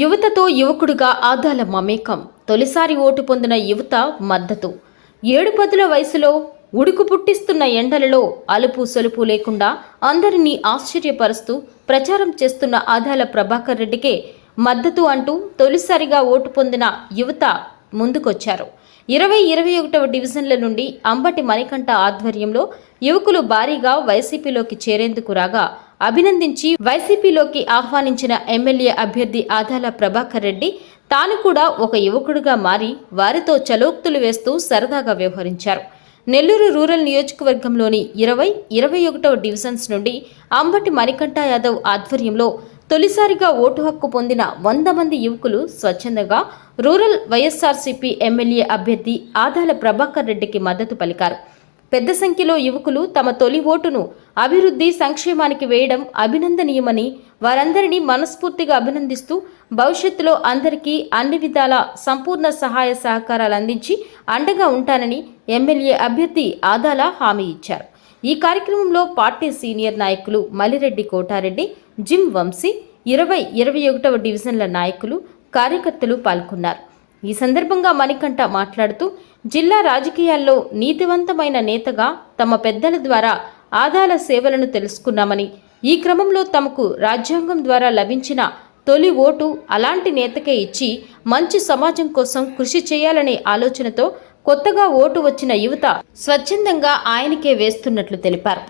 యువతతో యువకుడుగా ఆదాల మమేకం. తొలిసారి ఓటు పొందిన యువత మద్దతు. ఏడు పదుల వయసులో ఉడుకు పుట్టిస్తున్న ఎండలలో అలుపు సొలుపు లేకుండా అందరినీ ఆశ్చర్యపరుస్తూ ప్రచారం చేస్తున్న ఆదాల ప్రభాకర్ రెడ్డికే మద్దతు అంటూ తొలిసారిగా ఓటు పొందిన యువత ముందుకొచ్చారు. ఇరవై ఇరవై ఒకటవ డివిజన్ల నుండి అంబటి మణికంఠ ఆధ్వర్యంలో యువకులు భారీగా వైసీపీలోకి చేరేందుకు రాగా అభినందించి వైసీపీలోకి ఆహ్వానించిన ఎమ్మెల్యే అభ్యర్థి ఆదాల ప్రభాకర్ రెడ్డి తాను కూడా ఒక యువకుడుగా మారి వారితో చలోక్తులు వేస్తూ సరదాగా వ్యవహరించారు. నెల్లూరు రూరల్ నియోజకవర్గంలోని ఇరవై ఇరవై ఒకటవ డివిజన్స్ నుండి అంబటి మణికంఠ యాదవ్ ఆధ్వర్యంలో తొలిసారిగా ఓటు హక్కు పొందిన వంద మంది యువకులు స్వచ్ఛందంగా రూరల్ వైఎస్ఆర్సీపీ ఎమ్మెల్యే అభ్యర్థి ఆదాల ప్రభాకర్ రెడ్డికి మద్దతు పలికారు. పెద్ద సంఖ్యలో యువకులు తమ తొలి ఓటును అభివృద్ధి సంక్షేమానికి వేయడం అభినందనీయమని వారందరినీ మనస్ఫూర్తిగా అభినందిస్తూ భవిష్యత్తులో అందరికీ అన్ని విధాల సంపూర్ణ సహాయ సహకారాలు అందించి అండగా ఉంటానని ఎమ్మెల్యే అభ్యర్థి ఆదాల హామీ ఇచ్చారు. ఈ కార్యక్రమంలో పార్టీ సీనియర్ నాయకులు మలిరెడ్డి కోటారెడ్డి జిమ్ వంశీ ఇరవై ఇరవై ఒకటవ డివిజన్ల నాయకులు కార్యకర్తలు పాల్గొన్నారు. ఈ సందర్భంగా మణికంఠ మాట్లాడుతూ జిల్లా రాజకీయాల్లో నీతివంతమైన నేతగా తమ పెద్దల ద్వారా ఆదాల సేవలను తెలుసుకున్నామని ఈ క్రమంలో తమకు రాజ్యాంగం ద్వారా లభించిన తొలి ఓటు అలాంటి నేతకే ఇచ్చి మంచి సమాజం కోసం కృషి చేయాలనే ఆలోచనతో కొత్తగా ఓటు వచ్చిన యువత స్వచ్ఛందంగా ఆయనకే వేస్తున్నట్లు తెలిపారు.